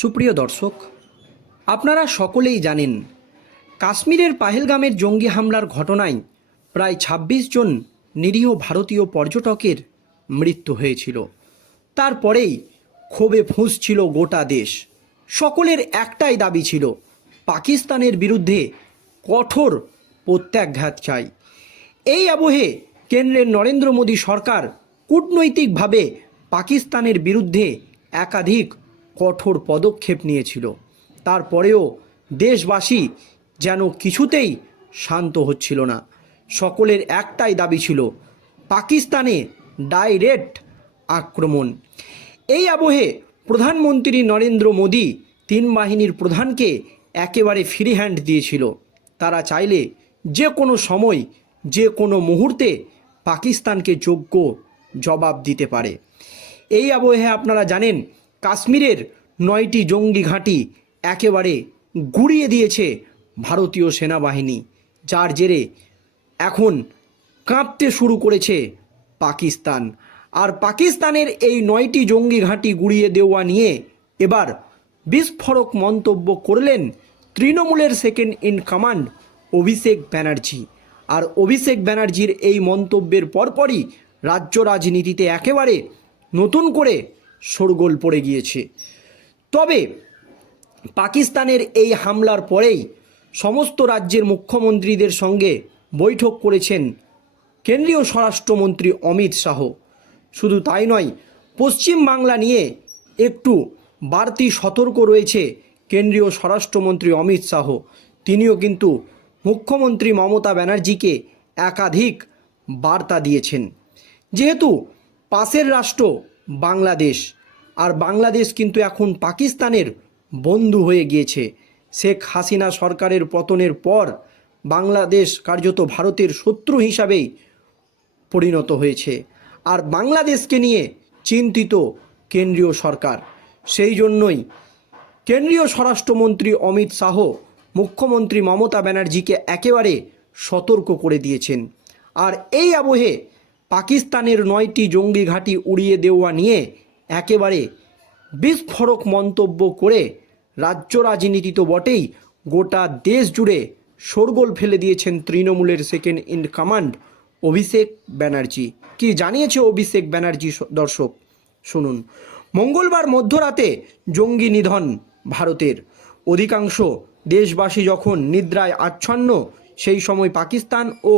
সুপ্রিয় দর্শক, আপনারা সকলেই জানেন, কাশ্মীরের পাহেলগামের জঙ্গি হামলার ঘটনায় প্রায় ২৬ জন নিরীহ ভারতীয় পর্যটকের মৃত্যু হয়েছিল। তারপরেই ক্ষোভে ফুঁসছিল গোটা দেশ। সকলের একটাই দাবি ছিল, পাকিস্তানের বিরুদ্ধে কঠোর প্রত্যাঘাত চাই। এই আবহে কেন্দ্রের নরেন্দ্র মোদী সরকার কূটনৈতিকভাবে পাকিস্তানের বিরুদ্ধে একাধিক কঠোর পদক্ষেপ নিয়েছিল। তারপরেও দেশবাসী যেন কিছুতেই শান্ত হচ্ছিল না। সকলের একটাই দাবি ছিল, পাকিস্তানে ডাইরেক্ট আক্রমণ। এই আবহে প্রধানমন্ত্রী নরেন্দ্র মোদী তিন বাহিনীর প্রধানকে একেবারে ফ্রি হ্যান্ড দিয়েছিল। তারা চাইলে যে কোনো সময়, যে কোনো মুহূর্তে পাকিস্তানকে যোগ্য জবাব দিতে পারে। এই আবহে আপনারা জানেন কাশ্মীরের নয়টি জঙ্গি ঘাঁটি একেবারে গুড়িয়ে দিয়েছে ভারতীয় সেনাবাহিনী, যার জেরে এখন কাঁপতে শুরু করেছে পাকিস্তান। আর পাকিস্তানের এই নয়টি জঙ্গি ঘাঁটি গুড়িয়ে দেওয়া নিয়ে এবার বিস্ফোরক মন্তব্য করলেন তৃণমূলের second in command Abhishek Banerjee. আর অভিষেক ব্যানার্জির এই মন্তব্যের পরপরই রাজ্য রাজনীতিতে একেবারে নতুন করে শোরগোল পড়ে গিয়েছে। তবে পাকিস্তানের এই হামলার পরেই সমস্ত রাজ্যের মুখ্যমন্ত্রীদের সঙ্গে বৈঠক করেছেন কেন্দ্রীয় স্বরাষ্ট্রমন্ত্রী অমিত শাহ। শুধু তাই নয়, পশ্চিম বাংলা নিয়ে একটু বাড়তি সতর্ক রয়েছে কেন্দ্রীয় স্বরাষ্ট্রমন্ত্রী অমিত শাহ। তিনিও কিন্তু মুখ্যমন্ত্রী মমতা ব্যানার্জিকে একাধিক বার্তা দিয়েছেন। যেহেতু পাশের রাষ্ট্র বাংলাদেশ। আর বাংলাদেশ কিন্তু এখন পাকিস্তানের বন্ধু হয়ে গিয়েছে। শেখ হাসিনা সরকারের পতনের পর বাংলাদেশ কার্যত ভারতের শত্রু হিসাবেই পরিণত হয়েছে। আর বাংলাদেশকে নিয়ে চিন্তিত কেন্দ্রীয় সরকার। সেই জন্যই কেন্দ্রীয় স্বরাষ্ট্রমন্ত্রী অমিত শাহ মুখ্যমন্ত্রী মমতা ব্যানার্জিকে একেবারে সতর্ক করে দিয়েছেন। আর এই আবহে পাকিস্তানের নয়টি জঙ্গি ঘাঁটি উড়িয়ে দেওয়া নিয়ে একেবারে বিস্ফোরক মন্তব্য করে রাজ্য রাজনীতি তো বটেই, গোটা দেশ জুড়ে শোরগোল ফেলে দিয়েছেন তৃণমূলের second in command Abhishek Banerjee. কি জানিয়েছে অভিষেক ব্যানার্জি দর্শক? শুনুন। মঙ্গলবার মধ্যরাতে জঙ্গি নিধন ভারতের। অধিকাংশ দেশবাসী যখন নিদ্রায় আচ্ছন্ন, সেই সময় পাকিস্তান ও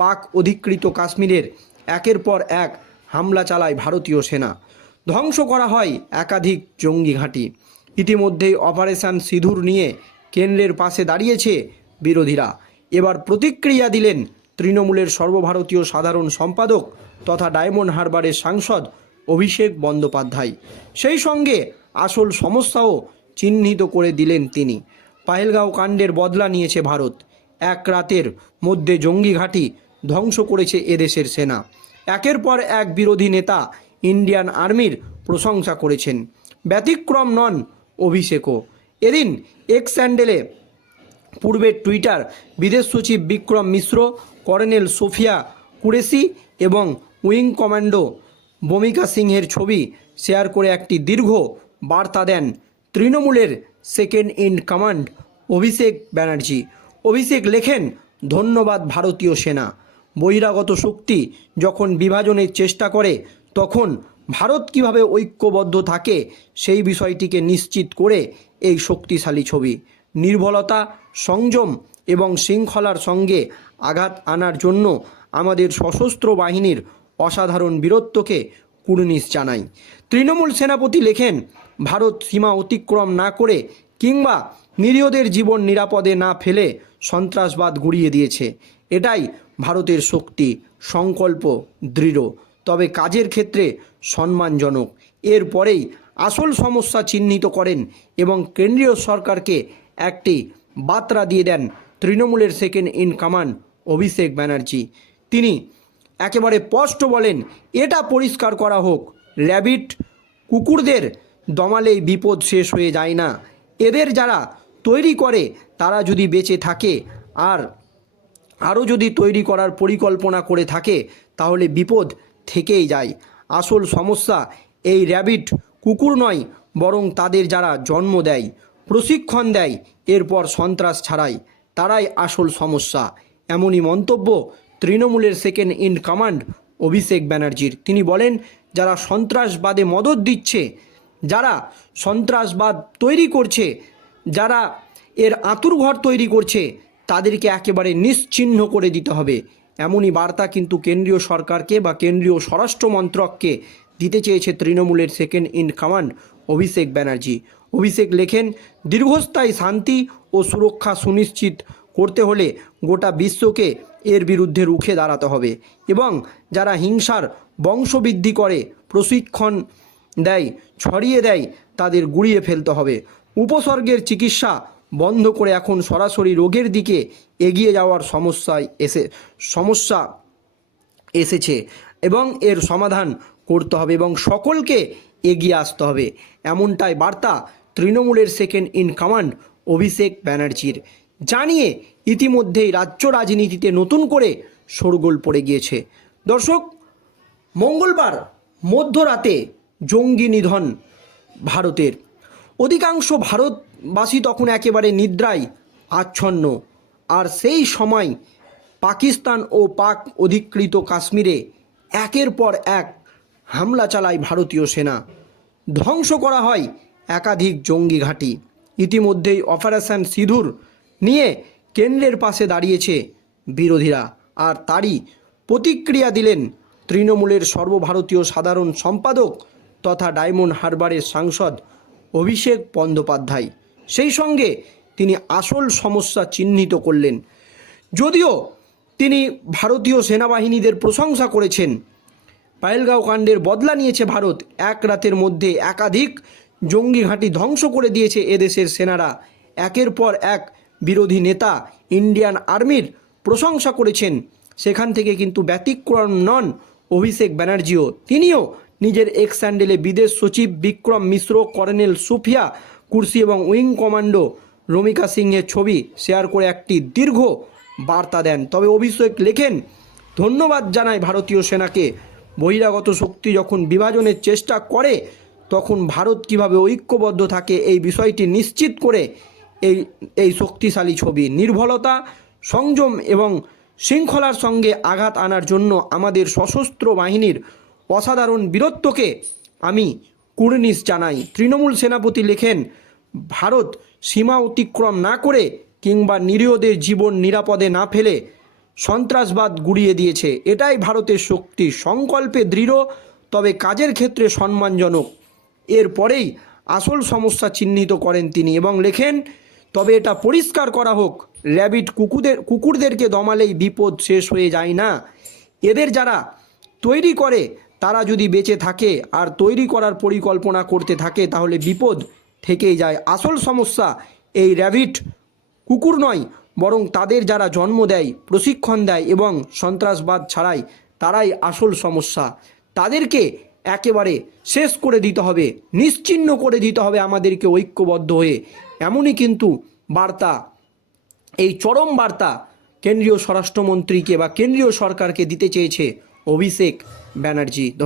পাক অধিকৃত কাশ্মীরের একের পর এক হামলা চালায় ভারতীয় সেনা। ধ্বংস করা হয় একাধিক জঙ্গি ঘাঁটি। ইতিমধ্যেই অপারেশন সিঁদুর নিয়ে কেন্দ্রের পাশে দাঁড়িয়েছে বিরোধীরা। এবার প্রতিক্রিয়া দিলেন তৃণমূলের সর্বভারতীয় সাধারণ সম্পাদক তথা ডায়মন্ড হারবারের সাংসদ অভিষেক বন্দ্যোপাধ্যায়। সেই সঙ্গে আসল সমস্যাও চিহ্নিত করে দিলেন তিনি। পাহেলগাঁও কাণ্ডের বদলা নিয়েছে ভারত। এক রাতের মধ্যে জঙ্গি ঘাঁটি ধ্বংস করেছে এদেশের সেনা। একের পর এক বিরোধী নেতা ইন্ডিয়ান আর্মির প্রশংসা করেছেন। ব্যতিক্রম নন অভিষেকও। এদিন এক্স স্যান্ডেলে পূর্বের টুইটার বিদেশ সচিব বিক্রম মিশ্র, কর্নেল সোফিয়া কুরেশি এবং উইং কমান্ডো ভূমিকা সিংহের ছবি শেয়ার করে একটি দীর্ঘ বার্তা দেন তৃণমূলের second in command Abhishek Banerjee. Abhishek লেখেন, ধন্যবাদ ভারতীয় সেনা। বহিরাগত শক্তি যখন বিভাজনের চেষ্টা করে, তখন ভারত কীভাবে ঐক্যবদ্ধ থাকে সেই বিষয়টিকে নিশ্চিত করে এই শক্তিশালী ছবি। নির্ভলতা সংযম এবং শৃঙ্খলার সঙ্গে আঘাত আনার জন্য আমাদের সশস্ত্র বাহিনীর অসাধারণ বীরত্বকে কুর্নিশ জানাই। তৃণমূল সেনাপতি লেখেন, ভারত সীমা অতিক্রম না করে কিংবা নিরীহদের জীবন নিরাপদে না ফেলে সন্ত্রাসবাদ গুড়িয়ে দিয়েছে। এটাই ভারতের শক্তি, সংকল্প, দৃঢ়। তবে কাজের ক্ষেত্রে সম্মানজনক। এরপরেই আসল সমস্যা চিহ্নিত করেন এবং কেন্দ্রীয় সরকারকে একটি বার্তা দিয়ে দেন তৃণমূলের second in command Abhishek Banerjee. তিনি একেবারে স্পষ্ট বলেন, এটা পরিষ্কার করা হোক। র্যাবিট কুকুরদের দমালেই বিপদ শেষ হয়ে যায় না। এদের যারা তৈরি করে, তারা যদি বেঁচে থাকে আর আরও যদি তৈরি করার পরিকল্পনা করে থাকে, তাহলে বিপদ থেকেই যায়। আসল সমস্যা এই র্যাবিট কুকুর নয়, বরং তাদের যারা জন্ম দেয়, প্রশিক্ষণ দেয়, এরপর সন্ত্রাস ছাড়াই তারাই আসল সমস্যা। এমনই মন্তব্য তৃণমূলের সেকেন্ড ইন কমান্ড অভিষেক ব্যানার্জির। তিনি বলেন, যারা সন্ত্রাসবাদে মদত দিচ্ছে, যারা সন্ত্রাসবাদ তৈরি করছে যারা এর আঁতুরঘর তৈরি করছে, তাদেরকে একেবারে নিশ্চিহ্ন করে দিতে হবে। এমনই বার্তা কিন্তু কেন্দ্রীয় সরকারকে বা কেন্দ্রীয় স্বরাষ্ট্র মন্ত্রককে দিতে চেয়েছে তৃণমূলের second in command Abhishek Banerjee. Abhishek লেখেন, দীর্ঘস্থায়ী শান্তি ও সুরক্ষা সুনিশ্চিত করতে হলে গোটা বিশ্বকে এর বিরুদ্ধে রুখে দাঁড়াতে হবে এবং যারা হিংসার বংশবৃদ্ধি করে, প্রশিক্ষণ দেয়, ছড়িয়ে দেয়, তাদের গুড়িয়ে ফেলতে হবে। উপসর্গের চিকিৎসা বন্ধ করে এখন সরাসরি রোগের দিকে এগিয়ে যাওয়ার সমস্যায় এসে, সমস্যা এসেছে এবং এর সমাধান করতে হবে এবং সকলকে এগিয়ে আসতে হবে। এমনটাই বার্তা তৃণমূলের সেকেন্ড ইন কমান্ড অভিষেক ব্যানার্জির। জানিয়ে ইতিমধ্যেই রাজ্য রাজনীতিতে নতুন করে শোরগোল পড়ে গিয়েছে। দর্শক, মঙ্গলবার মধ্যরাতে জঙ্গি নিধন ভারতের। অধিকাংশ ভারতবাসী তখন একেবারে নিদ্রায়, আচ্ছন্ন। আর সেই সময় পাকিস্তান ও পাক অধিকৃত কাশ্মীরে একের পর এক হামলা চালায় ভারতীয় সেনা। ধ্বংস করা হয় একাধিক জঙ্গি ঘাঁটি। ইতিমধ্যেই অপারেশন সিঁদুর নিয়ে কেন্দ্রের পাশে দাঁড়িয়েছে বিরোধীরা। আর তারই প্রতিক্রিয়া দিলেন তৃণমূলের সর্বভারতীয় সাধারণ সম্পাদক তথা ডায়মন্ড হারবারের সাংসদ অভিষেক বন্দ্যোপাধ্যায়। সেই সঙ্গে তিনি আসল সমস্যা চিহ্নিত করলেন। যদিও তিনি ভারতীয় সেনাবাহিনীদের প্রশংসা করেছেন। পায়েলগাঁও কাণ্ডের বদলা নিয়েছে ভারত। এক রাতের মধ্যে একাধিক জঙ্গি ঘাঁটি ধ্বংস করে দিয়েছে এদেশের সেনারা। একের পর এক বিরোধী নেতা ইন্ডিয়ান আর্মির প্রশংসা করেছেন। সেখান থেকে কিন্তু ব্যতিক্রম নন অভিষেক ব্যানার্জিও। তিনিও নিজের এক্স স্যান্ডেলে বিদেশ সচিব বিক্রম মিশ্র, কর্নেল সুফিয়া কুর্সি এবং উইং কমান্ডো রমিকা সিংহের ছবি শেয়ার করে একটি দীর্ঘ বার্তা দেন। তবে অভিষেক লেখেন, ধন্যবাদ জানায় ভারতীয় সেনাকে। বহিরাগত শক্তি যখন বিভাজনের চেষ্টা করে, তখন ভারত কীভাবে ঐক্যবদ্ধ থাকে এই বিষয়টি নিশ্চিত করে এই এই শক্তিশালী ছবি। নির্ভলতা, সংযম এবং শৃঙ্খলার সঙ্গে আঘাত আনার জন্য আমাদের সশস্ত্র বাহিনীর অসাধারণ বীরত্বকে আমি কুর্নিশ জানাই। তৃণমূল সেনাপতি লেখেন, ভারত সীমা অতিক্রম না করে কিংবা নিরীহদের জীবন নিরাপদে না ফেলে সন্ত্রাসবাদ গুড়িয়ে দিয়েছে। এটাই ভারতের শক্তি। সংকল্পে দৃঢ়, তবে কাজের ক্ষেত্রে সম্মানজনক। এরপরেই আসল সমস্যা চিহ্নিত করেন তিনি এবং লেখেন, তবে এটা পরিষ্কার করা হোক। র্যাবিট কুকুরদের কুকুরদেরকে দমালেই বিপদ শেষ হয়ে যায় না। এদের যারা তৈরি করে তারা যদি বেঁচে থাকে আর তৈরি করার পরিকল্পনা করতে থাকে, তাহলে বিপদ থেকেই যায়। আসল সমস্যা এই র্যাবিট কুকুর নয়, বরং তাদের যারা জন্ম দেয়, প্রশিক্ষণ দেয় এবং সন্ত্রাসবাদ ছাড়াই তারাই আসল সমস্যা। তাদেরকে একেবারে শেষ করে দিতে হবে, নিশ্চিহ্ন করে দিতে হবে আমাদেরকে ঐক্যবদ্ধ হয়ে। এমনই কিন্তু বার্তা, এই চরম বার্তা কেন্দ্রীয় স্বরাষ্ট্রমন্ত্রীকে বা কেন্দ্রীয় সরকারকে দিতে চেয়েছে অভিষেক ব্যানার্জি